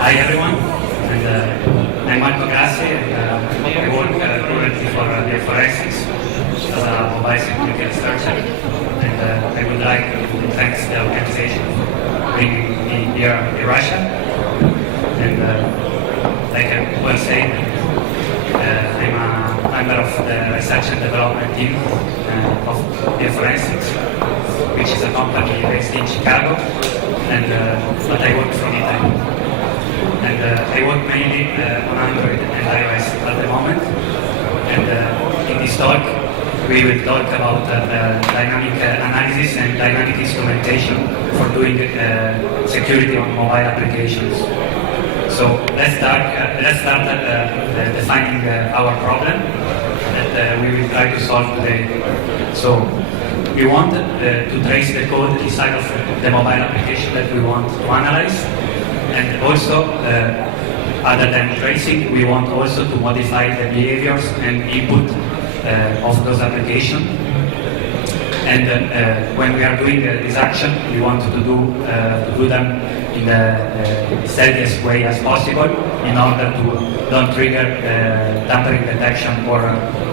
Hi everyone, and I'm Grassi, and I work currently for Forensics as a mobile security researcher, and I would like to thank the organization for bringing me here in Russia. And like I was saying, I'm a member of the research and development team of Forensics, which is a company based in Chicago, and but I work from Italy. And I work mainly on Android and iOS at the moment. And in this talk, we will talk about dynamic analysis and dynamic instrumentation for doing security on mobile applications. So let's start defining our problem that we will try to solve today. So we want to trace the code inside of the mobile application that we want to analyze. And also, other than tracing, we want also to modify the behaviors and input of those applications. And when we are doing this action, we want to do them in the stealthiest way as possible in order to don't trigger tampering detection or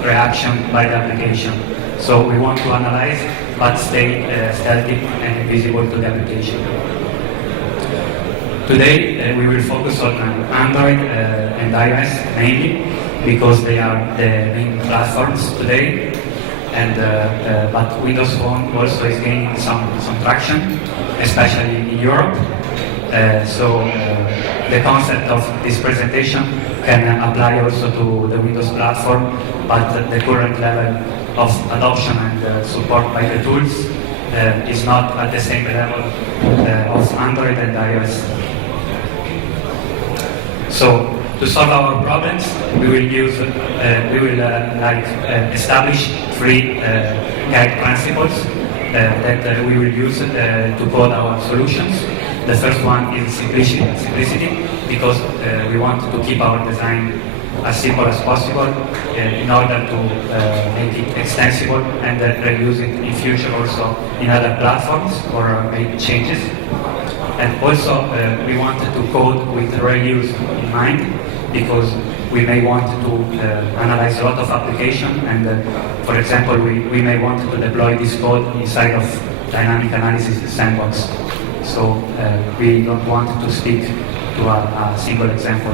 reaction by the application. So we want to analyze but stay stealthy and invisible to the application. Today we will focus on Android and iOS mainly because they are the main platforms today, and but Windows Phone also is gaining some traction, especially in Europe. So the concept of this presentation can apply also to the Windows platform, but the current level of adoption and support by the tools is not at the same level of Android and iOS. So to solve our problems, we will establish three guide principles that we will use to code our solutions. The first one is simplicity, because we want to keep our design as simple as possible in order to make it extensible and reuse it in future also in other platforms or make changes. And also, we wanted to code with reuse in mind, because we may want to analyze a lot of applications, and for example, we may want to deploy this code inside of dynamic analysis sandbox. So we don't want to stick to a single example.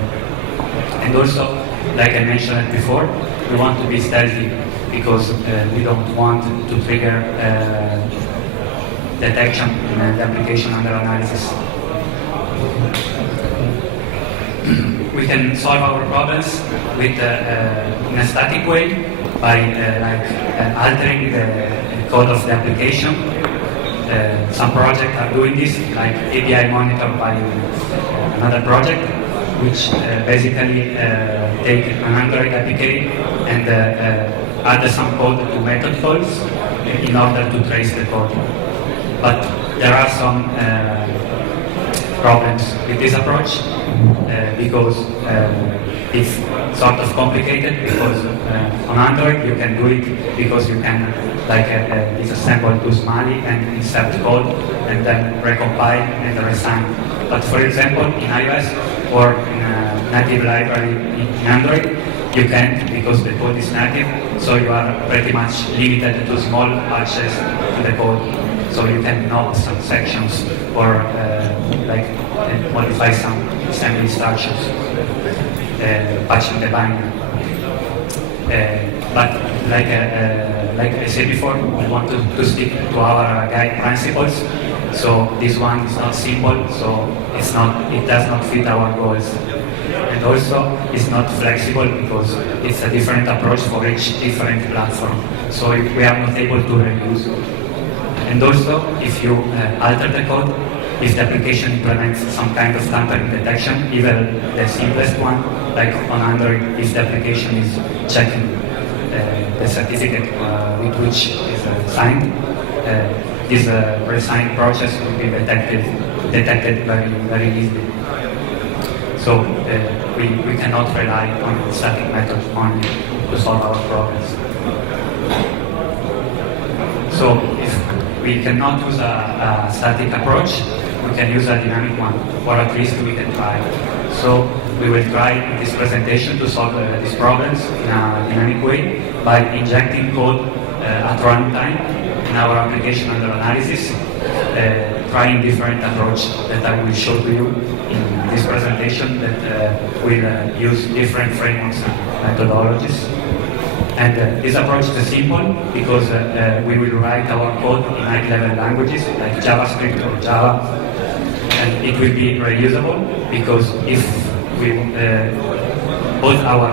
And also, like I mentioned before, we want to be stealthy, because we don't want to trigger detection in the application under analysis. We can solve our problems with in a static way by altering the code of the application. Some projects are doing this, like API Monitor by another project, which basically take an Android APK and add some code to method calls in order to trace the code. But there are some problems with this approach because it's sort of complicated, because on Android you can do it because you can disassemble to Smally and insert code and then recompile and reassign. But for example, in iOS or in a native library in Android, you can't, because the code is native, so you are pretty much limited to small patches to the code. So you can note some sections or modify some assembly instructions, patching the binary. But like I said before, we want to stick to our guide principles. So this one is not simple, so it does not fit our goals. And also, it's not flexible because it's a different approach for each different platform. So we are not able to reuse. And also, if you alter the code, if the application implements some kind of tampering detection, even the simplest one, like on Android, if the application is checking the certificate with which is signed, this resigned process will be detected very easily. So we cannot rely on static methods only to solve our problems. So if we cannot use a static approach, we can use a dynamic one, or at least we can try. So we will try in this presentation to solve these problems in a dynamic way by injecting code at runtime in our application under analysis, trying different approach that I will show to you in this presentation that will use different frameworks and methodologies. And this approach is simple because we will write our code in high-level languages like JavaScript or Java, and it will be reusable because if we both our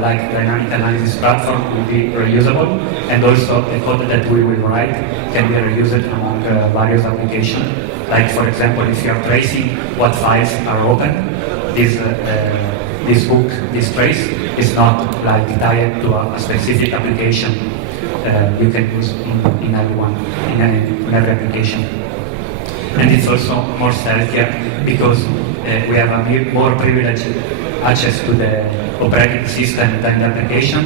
like dynamic analysis platform will be reusable, and also the code that we will write can be reused among various applications. Like for example, if you are tracing what files are open, this hook, this trace, is not like tied to a specific application. You can use in everyone, in every application. And it's also more stealthier because we have a more privileged access to the operating system than the application,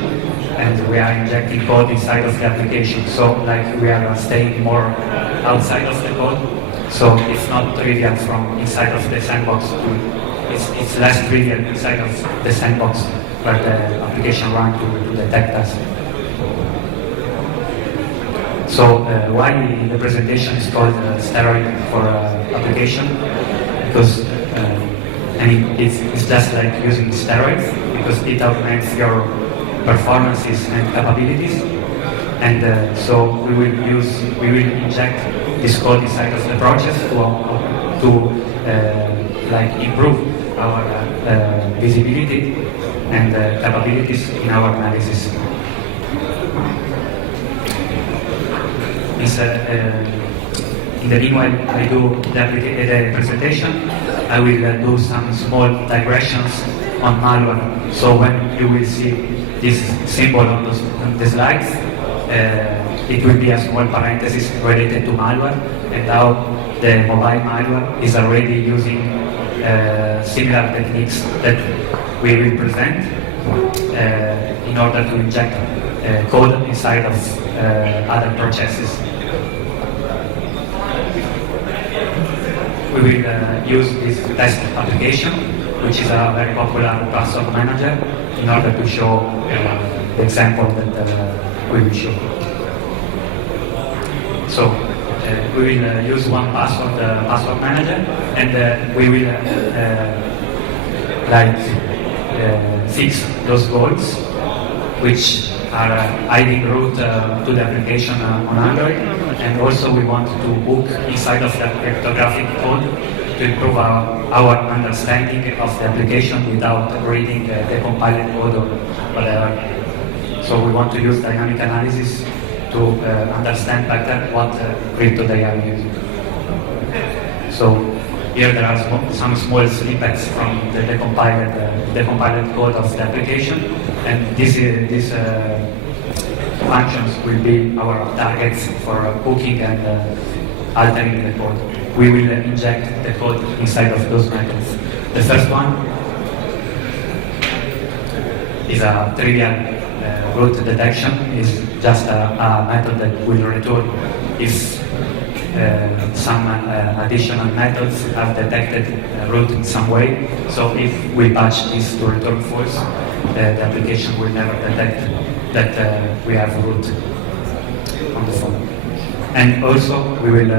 and we are injecting code inside of the application. So like we are staying more outside of the code. So it's not trivial from inside of the sandbox to it's less trivial inside of the sandbox where the application runs to detect us. So why the presentation is called Steroid for application? Because I mean it's just like using steroids because it augments your performances and capabilities. And so we will inject this code inside of the project to like improve our visibility and capabilities in our analysis. In the meanwhile, I do the presentation. I will do some small digressions on malware. So when you will see this symbol on the slides, it will be a small parenthesis related to malware and how the mobile malware is already using similar techniques that we will present in order to inject code inside of other processes. We will use this test application, which is a very popular password manager, in order to show the example that we will show. So we will use one password manager, and we will fix those goals, which are hiding route to the application on Android, and also we want to hook inside of the cryptographic code to improve our understanding of the application without reading the compiled code or whatever. So we want to use dynamic analysis to understand better what crypto they are using. So here there are some small snippets from the compiled code of the application, and these functions will be our targets for hooking and altering the code. We will inject the code inside of those methods. The first one is a trivial root detection. Is just a method that will return if some additional methods have detected root in some way. So if we patch this to return false, the application will never detect that we have root on the phone. And also we will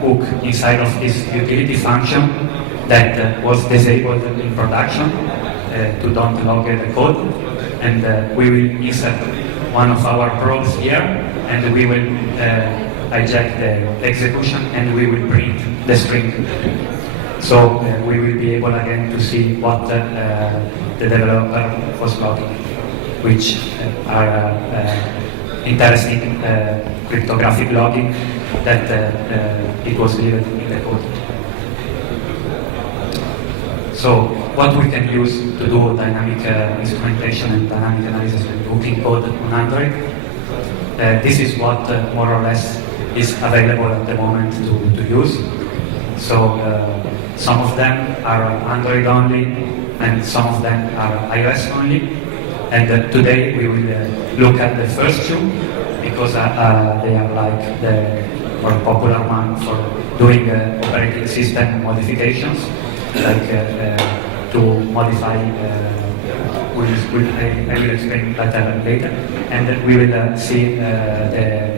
hook inside of this utility function that was disabled in production to don't log the code, and we will insert one of our probes here, and we will hijack the execution, and we will print the string. So we will be able again to see what the developer was logging, which are interesting cryptographic logging that it was leaved in the code. So what we can use to do dynamic instrumentation and dynamic analysis and hooking code on Android. This is what more or less is available at the moment to use. So some of them are Android only, and some of them are iOS only. And today we will look at the first two because they are like the more popular one for doing operating system modifications, like to modify. I will explain better later, and then we will see the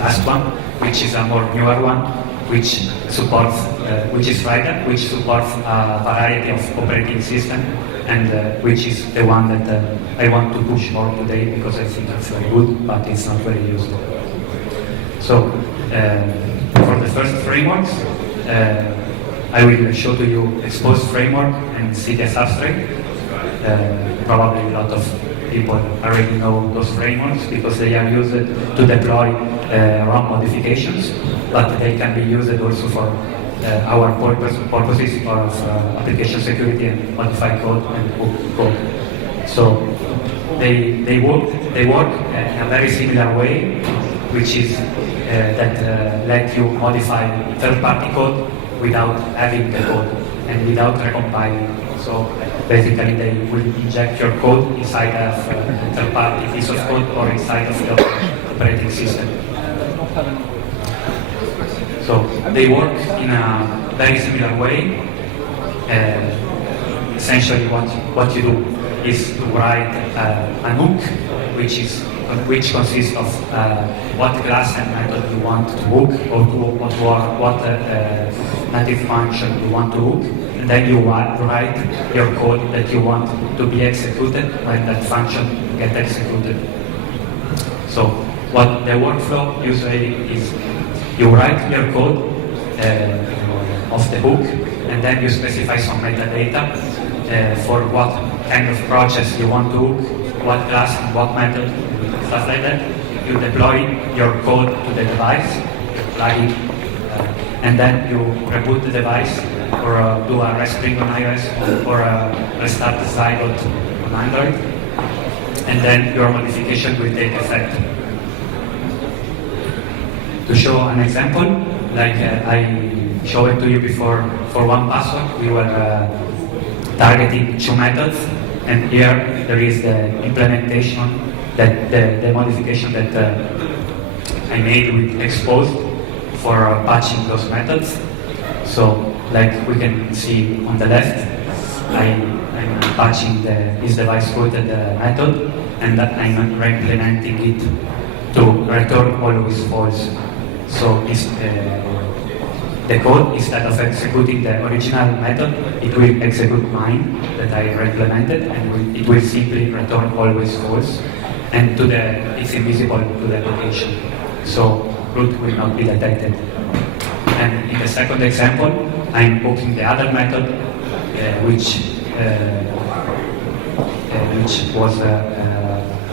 last one, which is a more newer one, which supports, which is Rider, which supports a variety of operating systems, and which is the one that I want to push more today because I think it's very good, but it's not very used. So, for the first frameworks, I will show to you Expose framework and CT substrate. Probably a lot of people already know those frameworks because they are used to deploy ROM modifications, but they can be used also for our purposes of application security and modify code and book code. So they work in a very similar way, which is that let you modify third-party code without having the code and without recompiling. So basically they will inject your code inside of a third-party piece of code or inside of your operating system. So they work in a very similar way. Essentially what you do is to write an hook which consists of what class and method you want to hook, or what native function you want to hook, and then you write your code that you want to be executed when that function gets executed. So what the workflow usually is, you write your code of the hook, and then you specify some metadata for what kind of process you want to hook, what class and what method, stuff like that. You deploy your code to the device, and then you reboot the device, or do a respring on iOS, or restart the Zygote on Android, and then your modification will take effect. To show an example, like I showed it to you before, for one password, we were targeting two methods, and here there is the implementation, that the modification that I made with Expose for patching those methods. So, like we can see on the left, I'm patching this device quoted method, and that I'm re-implementing it to return always false. So the code, instead of executing the original method, it will execute mine that I re-implemented, and it will simply return always false, and it's invisible to the application. So root will not be detected. And in the second example, I'm hooking the other method, which was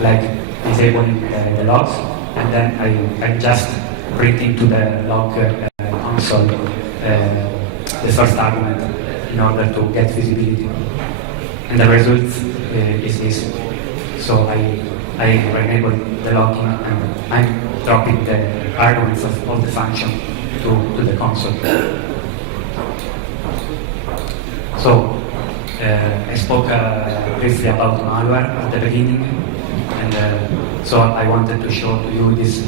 like disabling the logs, and then I'm just printing to the log console the first argument in order to get visibility. And the result is this. So I enable the logging, and I'm dropping the arguments of the function to the console. So I spoke briefly about malware at the beginning, and so I wanted to show to you this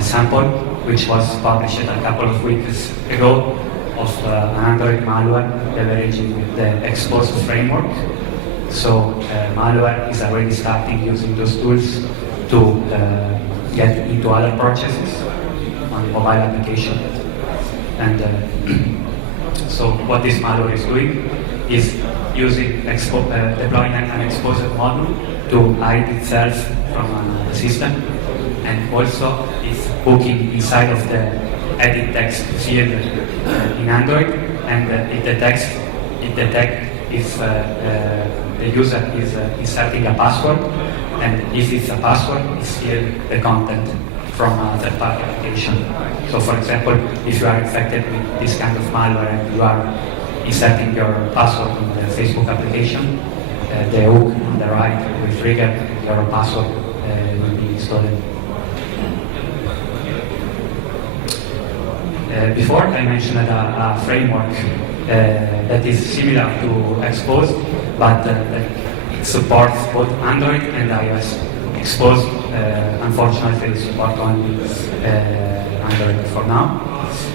sample, which was published a couple of weeks ago, of Android malware leveraging the Expose framework. So malware is already starting using those tools to get into other processes on mobile application. And so what this malware is doing is using deploying an exposed module to hide itself from the system, and also is hooking inside of the edit text field in Android, and it detects if the user is inserting a password, and if it's a password, it's still the content from a third-party application. So for example, if you are infected with this kind of malware and you are inserting your password in the Facebook application, the hook on the right will trigger, your password will be stolen. Before I mentioned a framework that is similar to Expose, but it supports both Android and iOS. Expose, unfortunately, support only Android for now.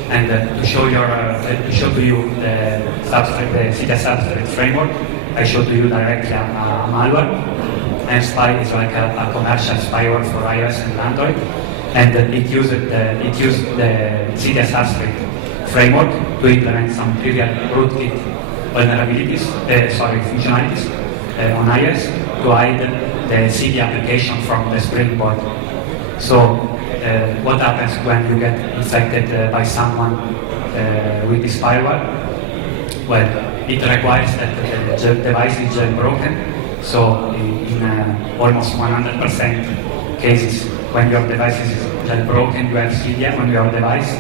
And to show to you the substrate, the Cydia substrate framework, I show to you directly a malware. MSpy is like a commercial spyware for iOS and Android, and it used the Cydia substrate framework to implement some trivial rootkit vulnerabilities, functionalities on iOS to hide the Cydia application from the Springboard. So what happens when you get infected by someone with this spyware? Well, it requires that the device is jailbroken. So in almost 100% cases, when your device is jailbroken, you have Cydia on your device.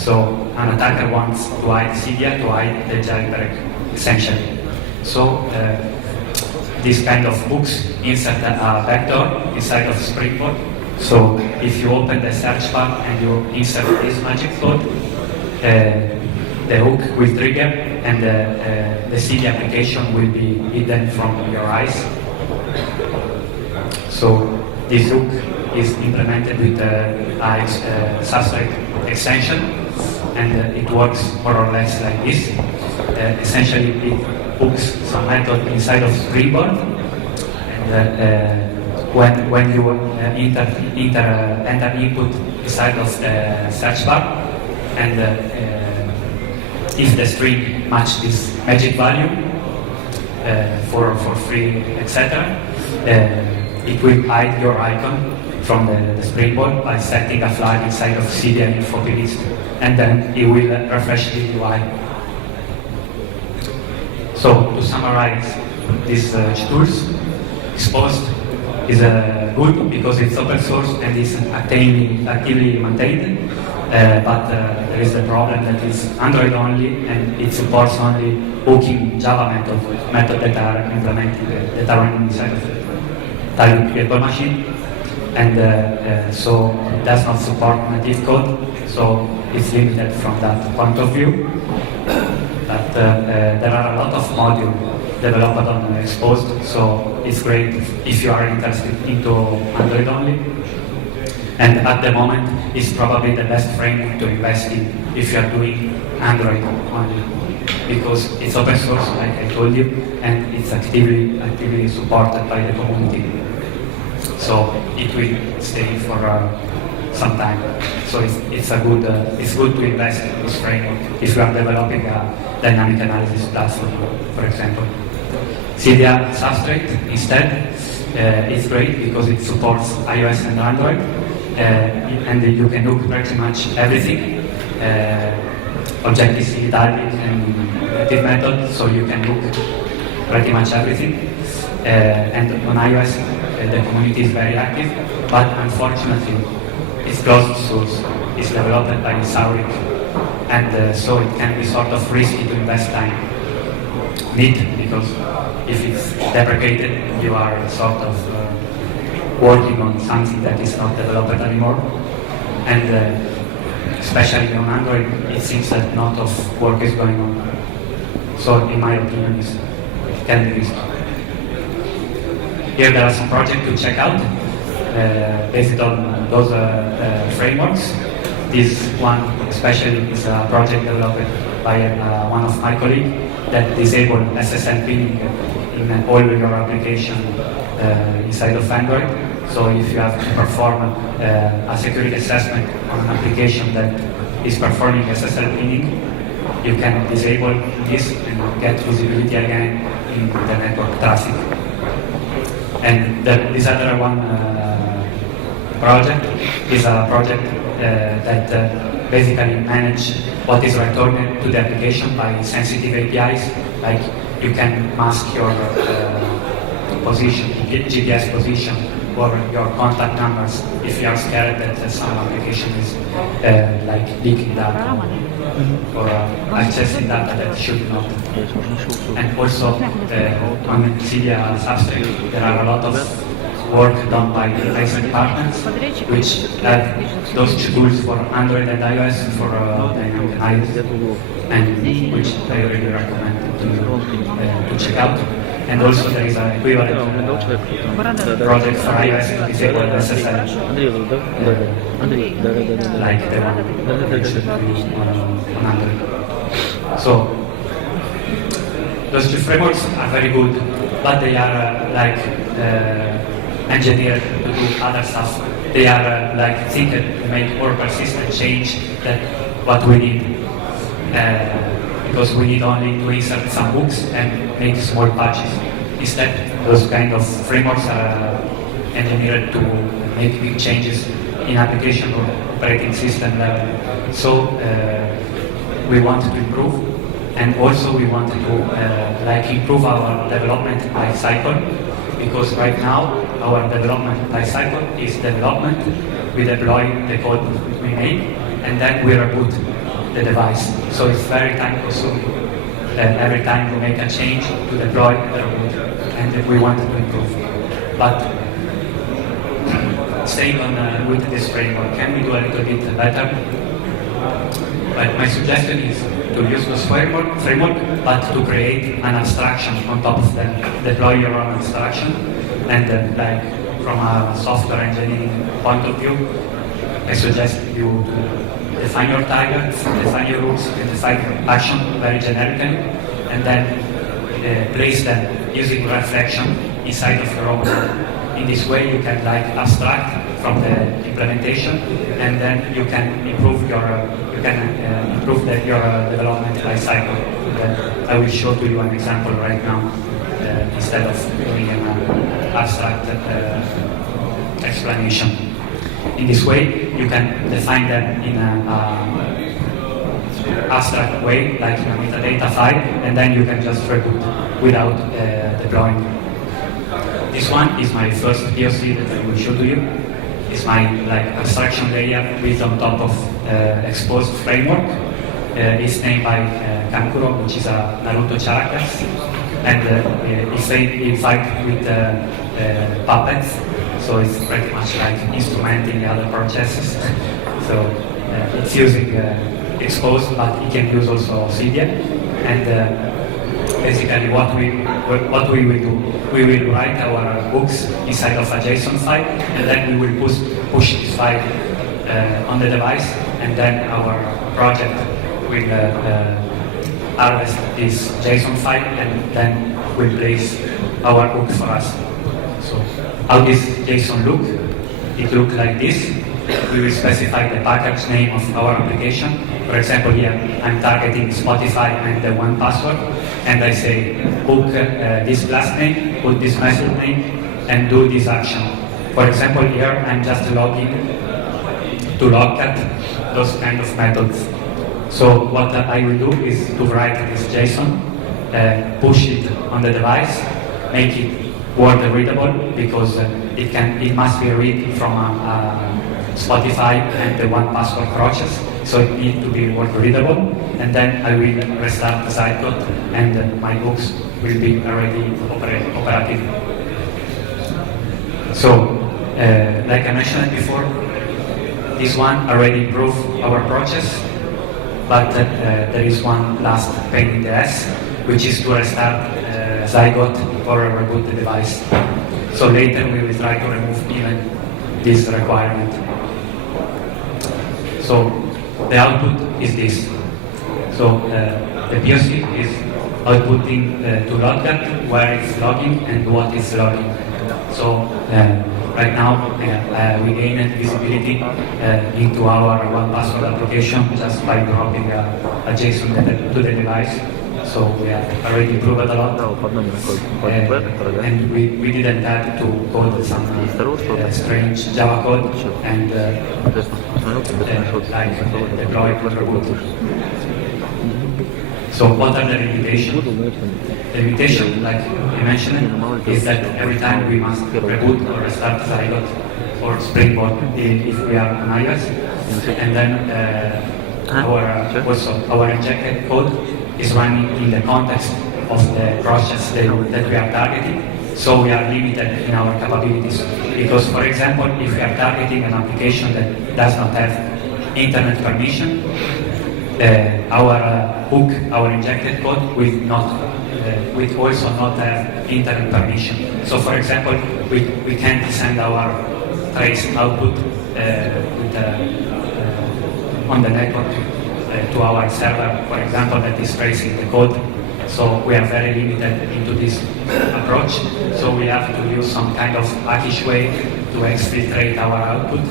So an attacker wants to hide Cydia to hide the jailbreak, essentially. So this kind of hooks insert a vector inside of Springboard. So if you open the search bar and you insert this magic code, the hook will trigger and the Cydia application will be hidden from your eyes. So this hook is implemented with a substrate extension, and it works more or less like this. Essentially, it hooks some method inside of Springboard, and when you enter input inside of the search bar, and if the string matches this magic value for free, etc., it will hide your icon from the Springboard by setting a flag inside of Cydia info list, and then it will refresh the UI. So to summarize these tools, Exposed is good because it's open source and is actively maintained, but there is a problem that it's Android only and it supports only hooking Java method that are implemented, that are running inside of the target virtual machine, and so it does not support native code, so it's limited from that point of view. But there are a lot of modules developed on Exposed, so it's great if you are interested into Android only. And at the moment, it's probably the best framework to invest in if you are doing Android only, because it's open source, like I told you, and it's actively supported by the community. So it will stay for some time. So it's good to invest in this framework if you are developing a dynamic analysis platform, for example. Cydia substrate instead is great because it supports iOS and Android, and you can look pretty much everything. Objective-C, dynamic, and native method, so you can look pretty much everything. And on iOS, the community is very active, but unfortunately, it's closed source. It's developed by Sauric, and so it can be sort of risky to invest time in it, because if it's deprecated, you are sort of working on something that is not developed anymore. And especially on Android, it seems that a lot of work is going on. So in my opinion, it can be risky. Here there are some projects to check out based on those frameworks. This one especially is a project developed by one of my colleagues that disables SSL pinning in all your application inside of Android. So if you have to perform a security assessment on an application that is performing SSL pinning, you can disable this and get visibility again in the network traffic. And this other one project is a project that basically manages what is returned to the application by sensitive APIs, like you can mask your position, GPS position, or your contact numbers if you are scared that some application is like leaking data or accessing data that should not. And also on Cydia substrate, there are a lot of work done by replacement partners, which have those two tools for Android and iOS for dynamic analysis, and which I really recommend to check out. And also there is an equivalent project for iOS to disable SSL, like the one mentioned on Android. So those two frameworks are very good, but they are engineered to do other stuff. They are thicker to make more persistent change than what we need. Because we need only to insert some hooks and make small patches. Instead, those kind of frameworks are engineered to make big changes in application or operating system level. So we want to improve, and also we want to improve our development life cycle, because right now our development life cycle is development. We deploy the code we make, and then we reboot the device. So it's very time consuming. Every time we make a change to deploy the reboot, and we want to improve. But staying on with this framework, can we do a little bit better? But my suggestion is to use this framework, but to create an abstraction on top of them. Deploy your own abstraction, and from a software engineering point of view, I suggest you to define your targets, define your rules, and define your action very generically, and then place them using reflection inside of your own. In this way, you can abstract from the implementation, and then you can improve your your development life cycle. I will show to you an example right now instead of doing an abstract explanation. In this way, you can define them in an abstract way, like in a metadata file, and then you can just reboot without deploying. This one is my first POC that I will show to you. It's my abstraction layer built on top of exposed framework. It's named by Kankuro, which is a Naruto characters, and it's inside with puppets. So it's pretty much like instrumenting other processes. So it's using exposed, but it can use also Obsidian. And basically what we will do, we will write our hooks inside of a JSON file, and then we will push this file on the device, and then our project will harvest this JSON file, and then will place our hook for us. So how does JSON look? It looks like this. We will specify the package name of our application. For example, here I'm targeting Spotify and the one password, and I say hook this class name, put this method name, and do this action. For example, here I'm just logging to logcat those kind of methods. So what I will do is to write this JSON, push it on the device, make it word readable, because it must be read from Spotify and the one password process, so it needs to be word readable, and then I will restart the Zycode, and my hooks will be already operative. So, like I mentioned before, this one already improved our process, but there is one last pain in the ass, which is to restart Zycode or reboot the device. So later we will try to remove even this requirement. So the output is this. So the POC is outputting to logcat where it's logging and what is logging. So right now we gained visibility into our one password application just by dropping a JSON to the device. So we have already improved a lot, and we didn't have to code some strange Java code and deploy and reboot. So what are the limitations? The limitation, like I mentioned, is that every time we must reboot or restart Zycode or Springboard if we are on iOS, and then our injected code is running in the context of the process that we are targeting. So we are limited in our capabilities. Because, for example, if we are targeting an application that does not have internet permission, our hook, our injected code will also not have internet permission. So for example, we can't send our trace output on the network to our server, for example, that is tracing the code. So we are very limited into this approach. So we have to use some kind of hackish way to exfiltrate our output.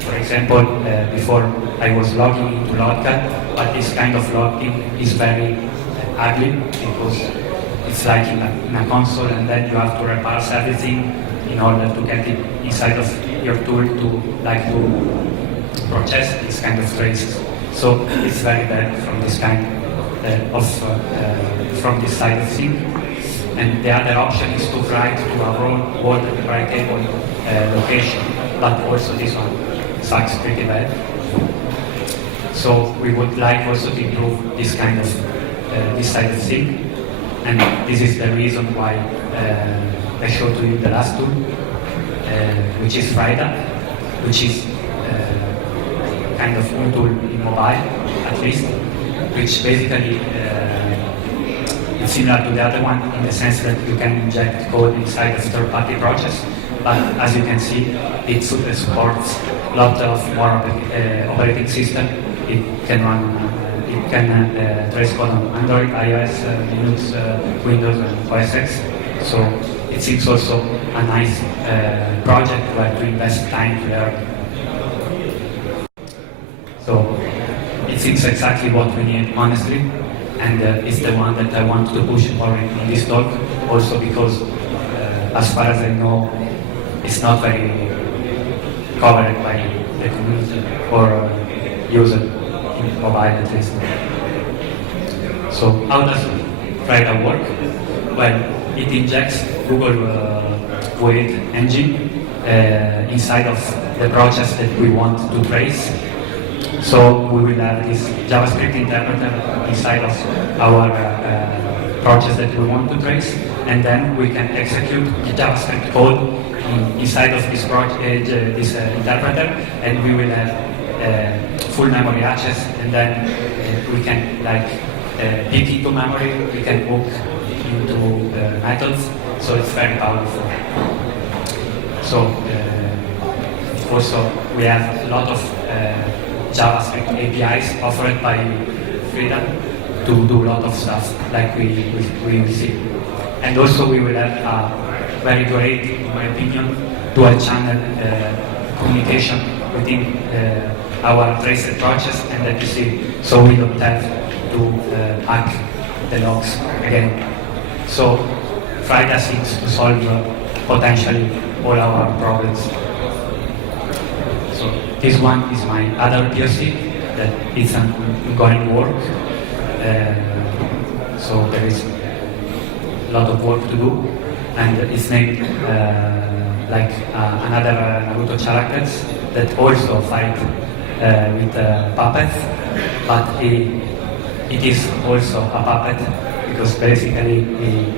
For example, before I was logging into Logcat, but this kind of logging is very ugly because it's like in a console, and then you have to reparse everything in order to get it inside of your tool to process this kind of traces. So it's very bad from this kind from this side of thing. And the other option is to write to a raw word variable location, but also this one sucks pretty bad. So we would like also to improve this kind of this side of thing, and this is the reason why I showed to you the last tool, which is Frida, which is kind of new tool in mobile, at least, which basically is similar to the other one in the sense that you can inject code inside a third-party project, but as you can see, it supports a lot of more operating system. It can run, it can trace code on Android, iOS, Linux, Windows, and OS X. So it seems also a nice project where to invest time to learn. So it seems exactly what we need, honestly, and it's the one that I want to push more in this talk, also because as far as I know, it's not very covered by the community or user in mobile at least. So how does Frida work? Well, it injects Google Void engine inside of the projects that we want to trace. So we will have this JavaScript interpreter inside of our projects that we want to trace, and then we can execute the JavaScript code inside of this interpreter, and we will have full memory access, and then we can pick into memory, we can hook into methods, so it's very powerful. So also we have a lot of JavaScript APIs offered by Frida to do a lot of stuff like we will see. And also we will have a very great, in my opinion, dual channel communication within our traced projects and that you see, so we don't have to hack the logs again. So Frida seems to solve potentially all our problems. So this one is my other POC that is an ongoing work. So there is a lot of work to do, and it's named another Naruto characters that also fight with puppets, but it is also a puppet because basically he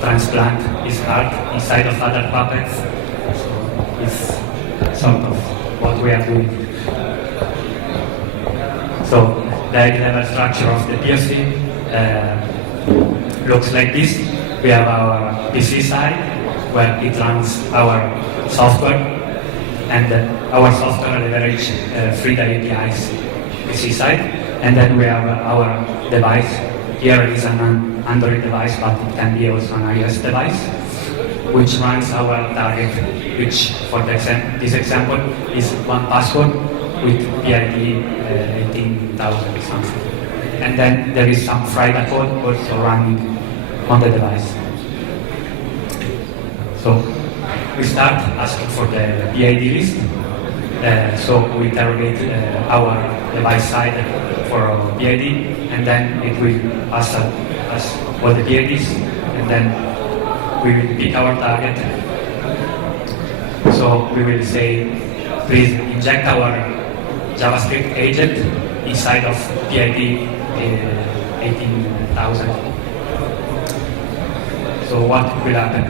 transplant his heart inside of other puppets. So it's sort of what we are doing. So the high-level structure of the POC looks like this. We have our PC side where it runs our software, and our software leverage Frida APIs PC side, and then we have our device. Here is an Android device, but it can be also an iOS device, which runs our target, which for this example is one password with PID 18,000 something. And then there is some Frida code also running on the device. So we start asking for the PID list. So we interrogate our device side for PID, and then it will pass us all the PIDs, and then we will pick our target. So we will say, please inject our JavaScript agent inside of PID 18,000. So what will happen?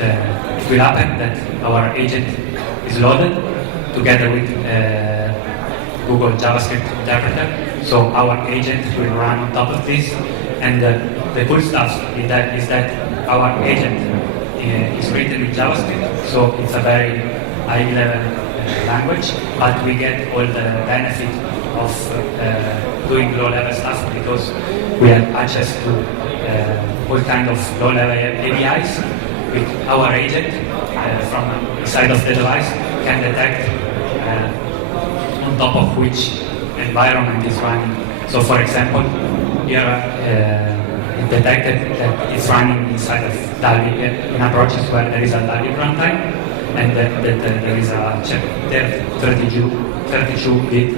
It will happen that our agent is loaded together with Google JavaScript interpreter, So our agent will run on top of this, and the cool stuff is that our agent is written in JavaScript, so it's a very high-level language, but we get all the benefit of doing low-level stuff because we have access to all kind of low-level APIs. With our agent from inside of the device can detect on top of which environment is running. So, for example, here it detected that it's running inside of Dalvik in approaches where there is a Dalvik runtime, and that there is a 32-bit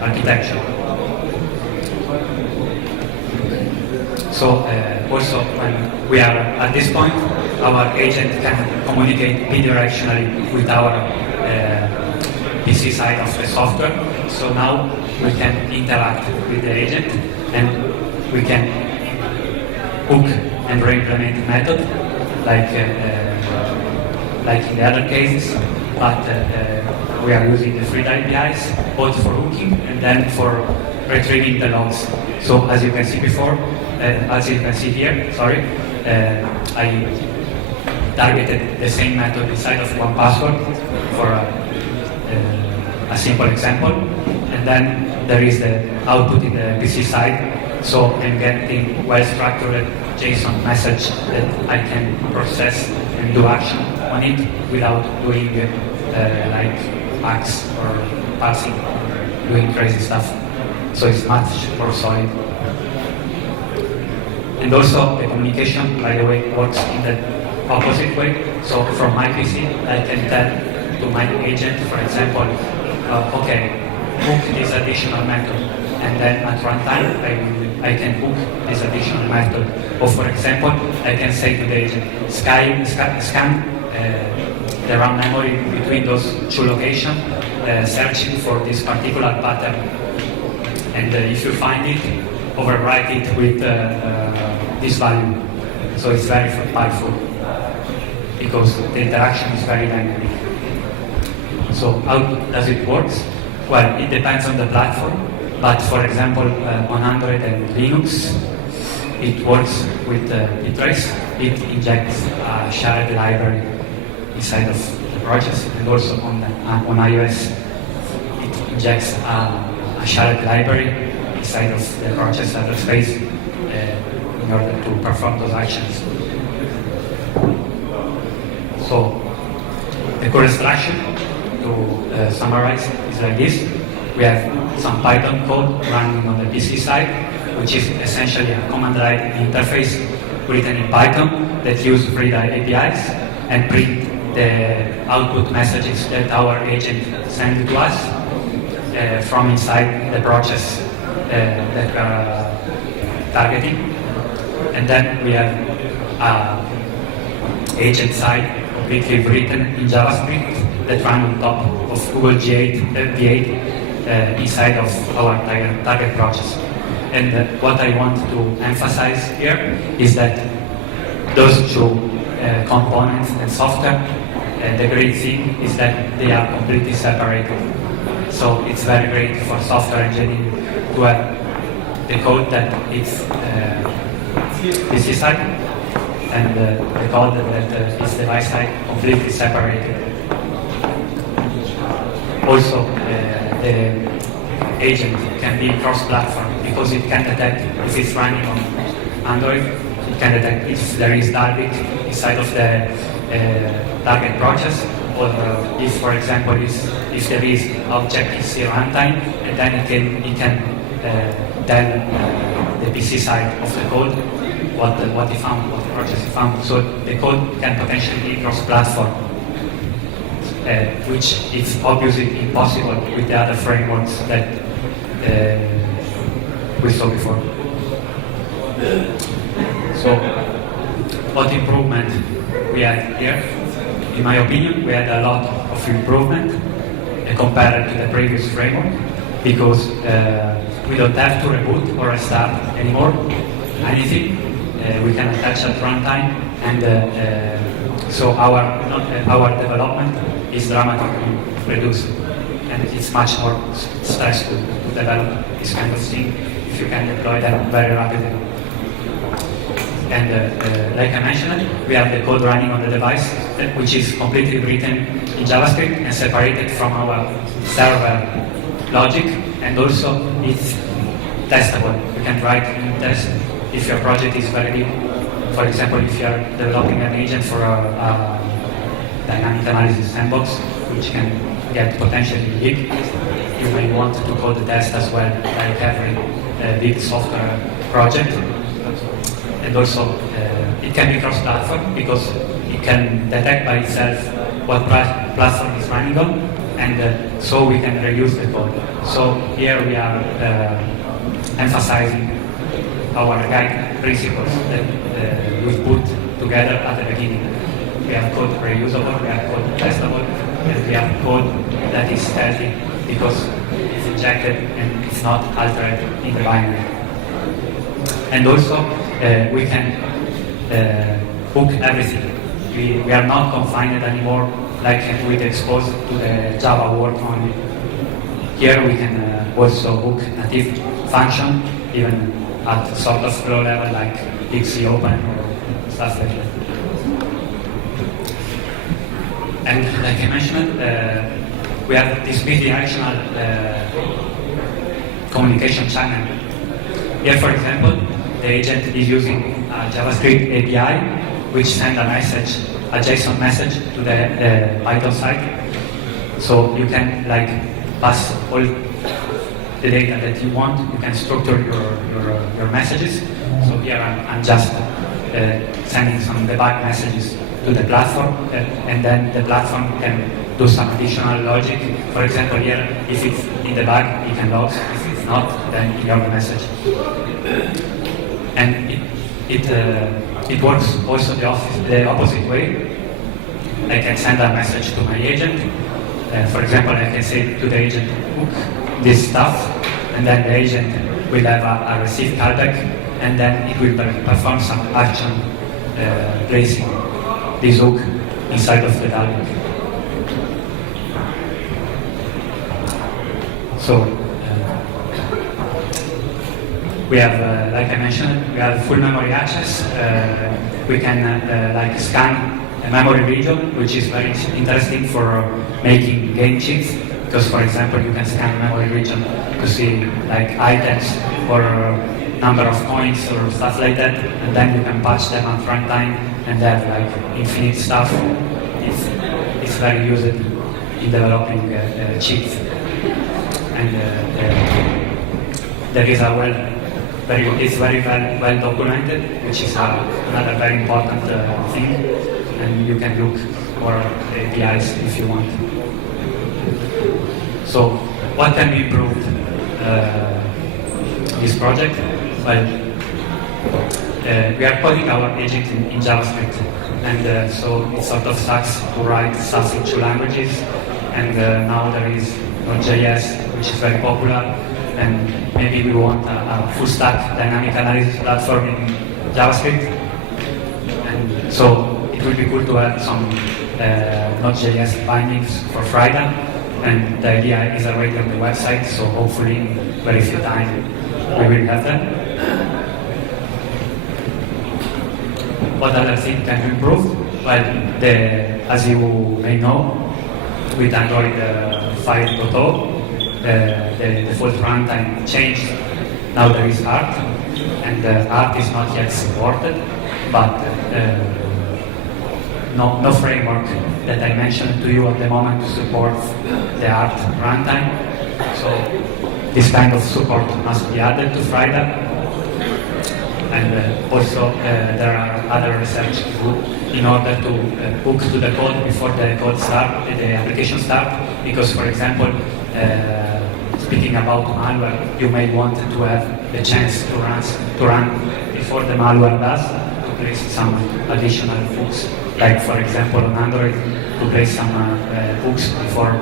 architecture. So also when we are at this point, our agent can communicate bidirectionally with our PC side of the software. So now we can interact with the agent and we can hook and re-implement method like in the other cases, but we are using the free APIs both for hooking and then for retrieving the logs. So as you can see here, I targeted the same method inside of one password for a simple example, and then there is the output in the PC side. So I'm getting well-structured JSON message that I can process and do action on it without doing like hacks or parsing, doing crazy stuff. So it's much more solid. And also the communication, by the way, works in the opposite way. So from my PC, I can tell to my agent, for example, okay, hook this additional method, and then at runtime I can hook this additional method. Or for example, I can say to the agent, scan the RAM memory between those two locations, searching for this particular pattern. And if you find it, overwrite it with this value. So it's very powerful because the interaction is very dynamic. So how does it work? Well, it depends on the platform, but for example, on Android and Linux, it works with Trace. It injects a shared library inside of the project, and also on iOS, it injects a shared library inside of the project server space in order to perform those actions. So the core structure, to summarize, is like this. We have some Python code running on the PC side, which is essentially a command line interface written in Python that use read APIs and print the output messages that our agent sends to us from inside the process that we are targeting. And then we have agent side completely written in JavaScript that run on top of Google V8 inside of our target process. And what I want to emphasize here is that those two components and software, the great thing is that they are completely separated. So it's very great for software engineering to have the code that is PC side and the code that is device side completely separated. Also, the agent can be cross-platform because it can detect if it's running on Android, it can detect if there is Dalvik inside of the target process, or if, for example, if there is Objective-C runtime, and then it can tell the PC side of the code what it found, what the process found. So the code can potentially be cross-platform, which is obviously impossible with the other frameworks that we saw before. So, what improvement we had here? In my opinion, we had a lot of improvement compared to the previous framework, because we don't have to reboot or restart anymore anything. We can attach at runtime, and so our development is dramatically reduced, and it's much more stressful. to develop this kind of thing if you can deploy them very rapidly. And like I mentioned, we have the code running on the device, which is completely written in JavaScript and separated from our server logic, and also it's testable. You can write unit test if your project is very big. For example, if you are developing an agent for a dynamic analysis sandbox, which can get potentially big, you may want to code the test as well, like every big software project. And also, it can be cross-platform because it can detect by itself what platform is running on, and so we can reuse the code. So here we are emphasizing our guide principles that we put together at the beginning. We have code reusable, we have code testable, and we have code that is healthy because it's injected and it's not altered in the binary. And also, we can hook everything. We are not confined anymore like with exposed to the Java world only. Here we can also hook native function, even at sort of flow level like XC open or stuff like that. And like I mentioned, we have this bidirectional communication channel. Here, for example, the agent is using a JavaScript API, which sends a message, a JSON message to the Python side. So you can like pass all the data that you want. You can structure your messages. So here I'm just sending some debug messages to the platform, and then the platform can do some additional logic. For example, here, if it's in the bug, it can log. If it's not, then you have a message. And it works also the opposite way. I can send a message to my agent. For example, I can say to the agent, hook this stuff, and then the agent will have a receive callback, and then it will perform some action placing this hook inside of the callback. So we have, like I mentioned, we have full memory access. We can like scan a memory region, which is very interesting for making game cheats. Because, for example, you can scan a memory region to see like items or number of coins or stuff like that, and then you can patch them at runtime and have like infinite stuff. It's very used in developing cheats. And there is a it's very well documented, which is another very important thing, and you can look for APIs if you want. So, what can be improved in this project? Well, we are coding our agent in JavaScript, and so it sort of sucks to write stuff in 2 languages, and now there is Node.js, which is very popular, and maybe we want a full stack dynamic analysis platform in JavaScript, and so it would be cool to have some Node.js bindings for Friday. And the idea is already on the website, so hopefully in very few time we will have them. What other thing can be improved? Well, as you may know, with Android 5.0, the default runtime changed. Now there is art, and art is not yet supported, but no framework that I mentioned to you at the moment to support the art runtime. So this kind of support must be added to Friday. And also there are other research to do in order to hook to the code before the application start. Because, for example, speaking about malware, you may want to have the chance to run before the malware does, to place some additional hooks. Like, for example, on Android, to place some hooks before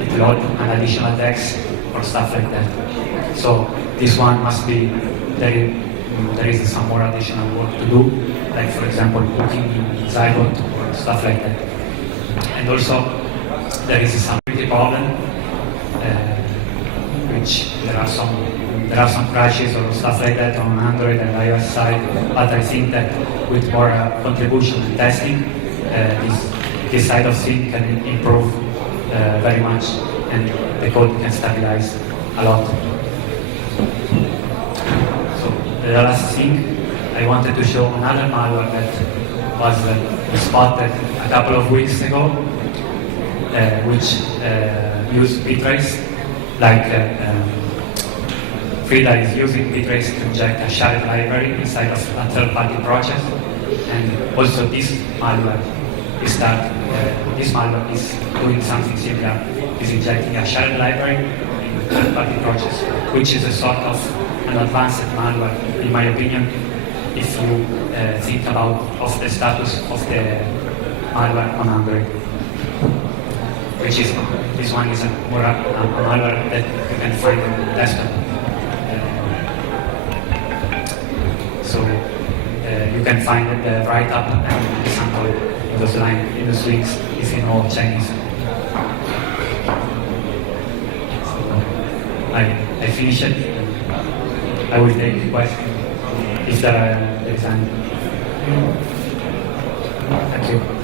it load an additional text or stuff like that. So this one must be there is some more additional work to do, like, for example, hooking in Zygote or stuff like that. And also, there is some security problem which there are some crashes or stuff like that on Android and iOS side, but I think that with more contribution and testing, this side of things can improve very much, and the code can stabilize a lot. So the last thing, I wanted to show another malware that was spotted a couple of weeks ago, which used Bitrace, like Frida is using Bitrace to inject a shared library inside of a third-party project, and also this malware is doing something similar, is injecting a shared library in the third-party projects, which is a sort of an advanced malware, in my opinion, if you think about the status of the malware on Android. Which is, this one is a malware that you can find on the desktop. So you can find the write-up and example in those lines, in those links, is in all Chinese. I finished it. I will take questions if there is any. Thank you.